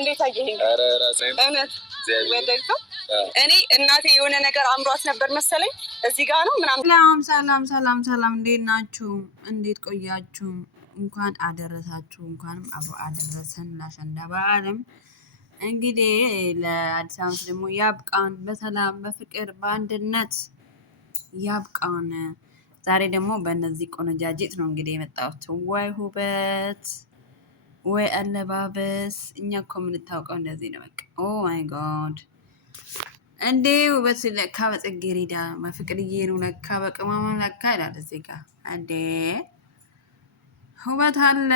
እንዴት አየኸኝ? እውነት ወደድከው? እኔ እናቴ የሆነ ነገር አምሯት ነበር መሰለኝ እዚህ ጋር ነው ምናምን። ሰላም እንዴት ናችሁ? እንዴት ቆያችሁ? እንኳን አደረሳችሁ። እንኳንም አብሮ አደረሰን ለአሸንዳ በዓልም። እንግዲህ ለአዲስ ዓመት ደግሞ ያብቃን፣ በሰላም በፍቅር በአንድነት ያብቃን። ዛሬ ደግሞ በእነዚህ ቆነጃጅት ነው እንግዲህ የመጣሁት። ወይ ውበት ወይ አለባበስ። እኛ እኮ የምንታወቀው እንደዚህ ነው። በቃ ኦ ማይ ጋድ እንዴ! ውበት ለካ በጽጌረዳ በፍቅርዬ ነው ለካ በቅመማ ለካ ይላል እዚህ ጋር። እንዴ ውበት አለ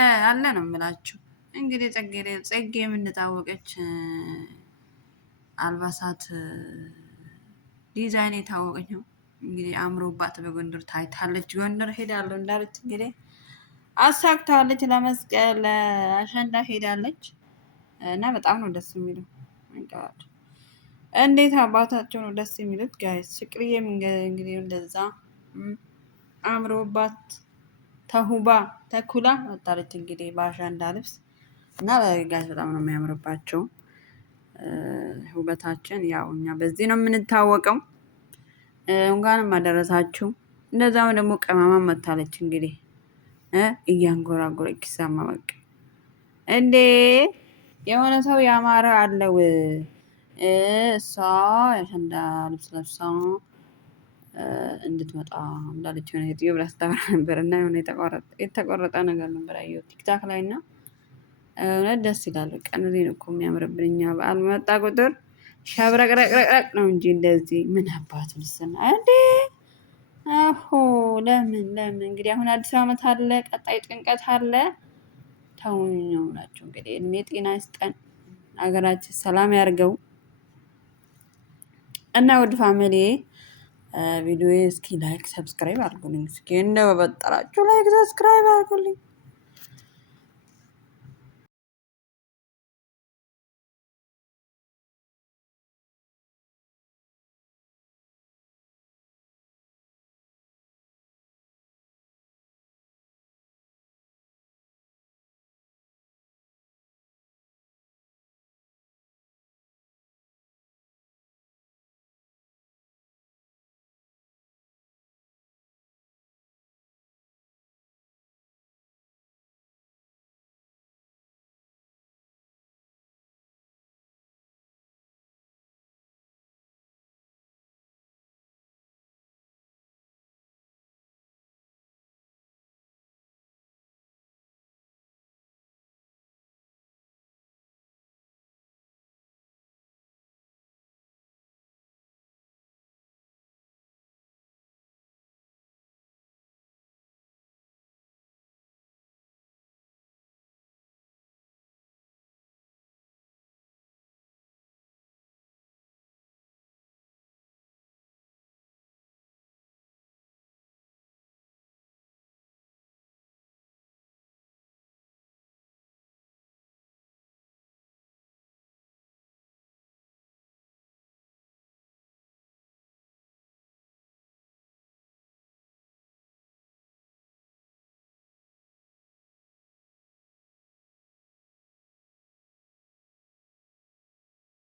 ነው የምላችሁ። እንግዲህ ጽጌ የምንታወቀች አልባሳት ዲዛይን የታወቀች ነው። እንግዲህ አምሮባት በጎንደር ታይታለች። ጎንደር ሄዳለሁ እንዳለች እንግዲህ አሳክታለች። ለመስቀል ለአሸንዳ ሄዳለች እና በጣም ነው ደስ የሚለው። እንዴት አባታቸው ነው ደስ የሚሉት ጋይስ። ፍቅርዬም እንግዲህ እንደዛ አምሮባት ተሁባ ተኩላ ወጣለች እንግዲህ በአሸንዳ ልብስ እና ጋይስ በጣም ነው የሚያምርባቸው። ውበታችን ያው እኛ በዚህ ነው የምንታወቀው። እንኳንም አደረሳችሁ። እንደዛው ደግሞ ቅመማ መታለች እንግዲህ እያንጎራጎረች ኪሳማ በቃ እንዴ የሆነ ሰው ያማረ አለው። እሷ የአሸንዳ ልብስ ለብሳ እንድትመጣ እንዳለች የሆነ ሴትዮ ብላ ስታወራ ነበር እና የሆነ የተቆረጠ ነገር ነበር ያየሁት ቲክታክ ላይ እና እውነት ደስ ይላል። በቃ እነዚህ ነው እኮ የሚያምርብን እኛ በዓል መጣ ቁጥር ሸብረቅረቅረቅ ነው እንጂ እንደዚህ ምን አባት ልስና እንዴ! አሆ ለምን እንግዲህ አሁን አዲስ ዓመት አለ፣ ቀጣይ ጥምቀት አለ። ተውኝ ነው ናቸው እንግዲህ እድሜ ጤና ይስጠን፣ ሀገራችን ሰላም ያርገው እና ውድ ፋሚሊ ቪዲዮ እስኪ ላይክ ሰብስክራይብ አድርጉልኝ። እስኪ እንደው በበጠራችሁ ላይክ ሰብስክራይብ አድርጉልኝ።